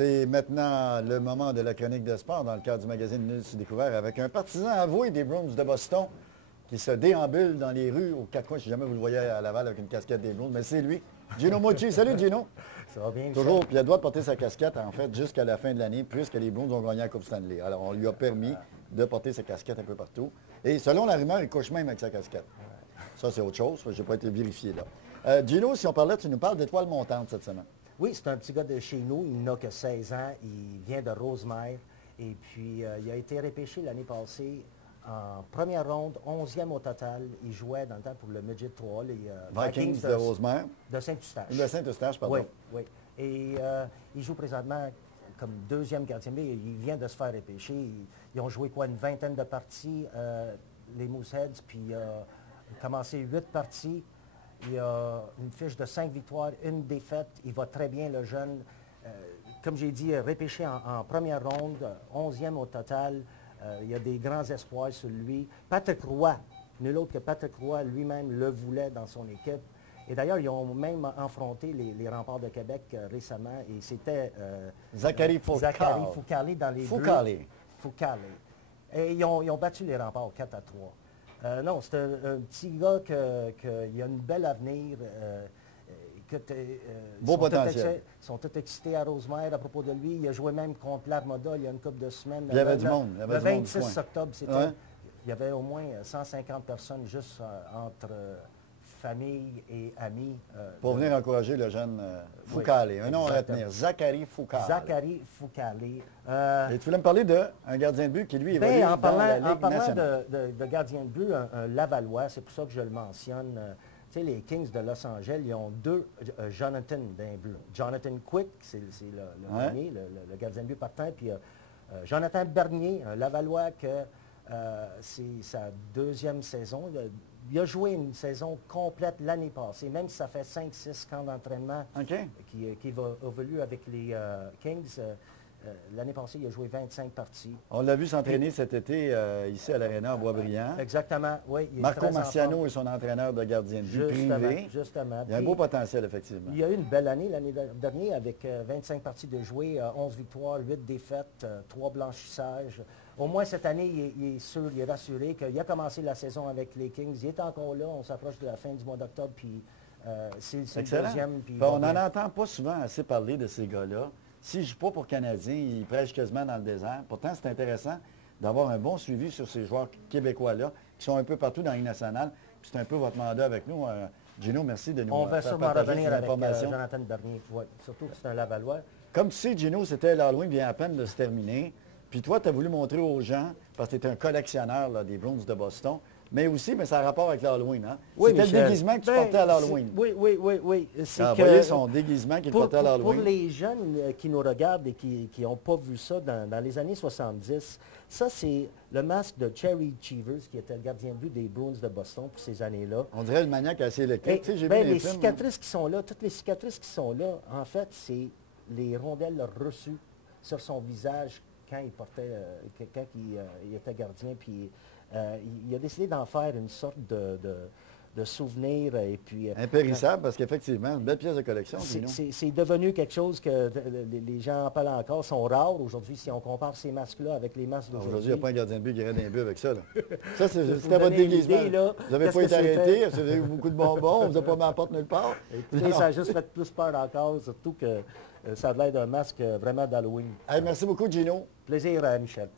C'est maintenant le moment de la chronique de sport dans le cadre du magazine Nul sur Découvert avec un partisan avoué des Bruins de Boston qui se déambule dans les rues aux quatre coins. Si jamais vous le voyez à Laval avec une casquette des Bruins, mais c'est lui, Gino Mocci. Salut Gino! Ça va bien, Toujours, puis il a le droit de porter sa casquette en fait jusqu'à la fin de l'année puisque les Bruins ont gagné la Coupe Stanley. Alors on lui a permis de porter sa casquette un peu partout. Et selon la rumeur, il couche même avec sa casquette. Ça, c'est autre chose. Je n'ai pas été vérifié là. Gino, si on parlait, tu nous parles d'étoiles montantes cette semaine. Oui, c'est un petit gars de chez nous. Il n'a que 16 ans. Il vient de Rosemère. Et puis, il a été repêché l'année passée en première ronde, 11e au total. Il jouait dans le temps pour le Midget 3, les Vikings de Rosemère. De Saint-Eustache. De Saint-Eustache, pardon. Oui, oui. Et il joue présentement comme deuxième gardien. Il vient de se faire repêcher. Ils ont joué quoi, une vingtaine de parties, les Mooseheads, puis il a commencé 8 parties. Il a une fiche de 5 victoires, une défaite. Il va très bien, le jeune. Comme j'ai dit, repêché en première ronde, 11e au total. Il y a des grands espoirs sur lui. Patrick Roy, nul autre que Patrick Roy, lui-même le voulait dans son équipe. Et d'ailleurs, ils ont même affronté les Remparts de Québec récemment. Et c'était Zachary Foucalé dans les Foucalé. Foucalé. Et ils ont battu les Remparts 4-3. Non, c'est un petit gars qui a une belle avenir. Beau potentiel. Ils sont tous excités à Rosemère à propos de lui. Il a joué même contre l'Armada il y a une couple de semaines. Il y avait du monde. Le 26 octobre, c'était. Ouais. Il y avait au moins 150 personnes juste entre famille et amis. Pour venir encourager le jeune Foucalé. Un nom à retenir. Zachary Foucalé. Zachary Foucalé. Et tu voulais me parler d'un gardien de but qui, lui, évolue dans la Ligue nationale. De gardien de but, un Lavallois, c'est pour ça que je le mentionne. Tu sais, les Kings de Los Angeles, ils ont deux Jonathan d'un but. Jonathan Quick, c'est le premier, le gardien de but partant. Puis Jonathan Bernier, un Lavallois, que c'est sa deuxième saison. Il a joué une saison complète l'année passée, même si ça fait 5-6 camps d'entraînement qui va évoluer avec les Kings. L'année passée, il a joué 25 parties. On l'a vu s'entraîner cet été ici à l'Arena à Boisbriand. Exactement, oui. Marco Marciano est son entraîneur de gardien de but privé. Justement. Il y a un beau potentiel, effectivement. Il a eu une belle année l'année dernière avec 25 parties de jouer, 11 victoires, 8 défaites, 3 blanchissages. Au moins cette année, il est sûr, il est rassuré qu'il a commencé la saison avec les Kings. Il est encore là. On s'approche de la fin du mois d'octobre, puis c'est le deuxième. Puis on n'en entend pas souvent assez parler de ces gars-là. S'il ne joue pas pour Canadiens, il prêche quasiment dans le désert. Pourtant, c'est intéressant d'avoir un bon suivi sur ces joueurs québécois-là, qui sont un peu partout dans la Ligue nationale. C'est un peu votre mandat avec nous. Gino, merci de nous On va sûrement revenir avec Jonathan Bernier. Oui, surtout que c'est un Lavallois. Comme tu sais, Gino, c'était l'Halloween vient à peine de se terminer. Puis toi, tu as voulu montrer aux gens, parce que tu es un collectionneur là, des Bruins de Boston, mais aussi, mais ça a rapport avec l'Halloween. Hein? Oui, c'était le déguisement que tu portais à l'Halloween. Oui. Tu as envoyé son déguisement qu'il portait à l'Halloween. Pour les jeunes qui nous regardent et qui n'ont pas vu ça dans les années 70, ça, c'est le masque de Cherry Cheevers, qui était le gardien de but des Bruins de Boston pour ces années-là. On dirait le maniaque assez électrique. Tu sais, les cicatrices qui sont là, toutes les cicatrices qui sont là, en fait, c'est les rondelles reçues sur son visage quand il portait, quand il était gardien, puis il a décidé d'en faire une sorte de souvenir. Et puis, impérissable, parce qu'effectivement, une belle pièce de collection. C'est devenu quelque chose que les gens en parlent encore, sont rares aujourd'hui, si on compare ces masques-là avec les masques d'aujourd'hui. Aujourd'hui, il n'y a pas un gardien de but qui irait d'un but avec ça. Là. Ça, c'était votre déguisement. Vous n'avez pas été arrêté, vous avez eu beaucoup de bonbons, vous n'avez pas mis la porte nulle part. Et ça a juste fait plus peur encore, surtout que ça a l'air d'un masque vraiment d'Halloween. Hey, merci beaucoup, Gino. Plaisir, Michel.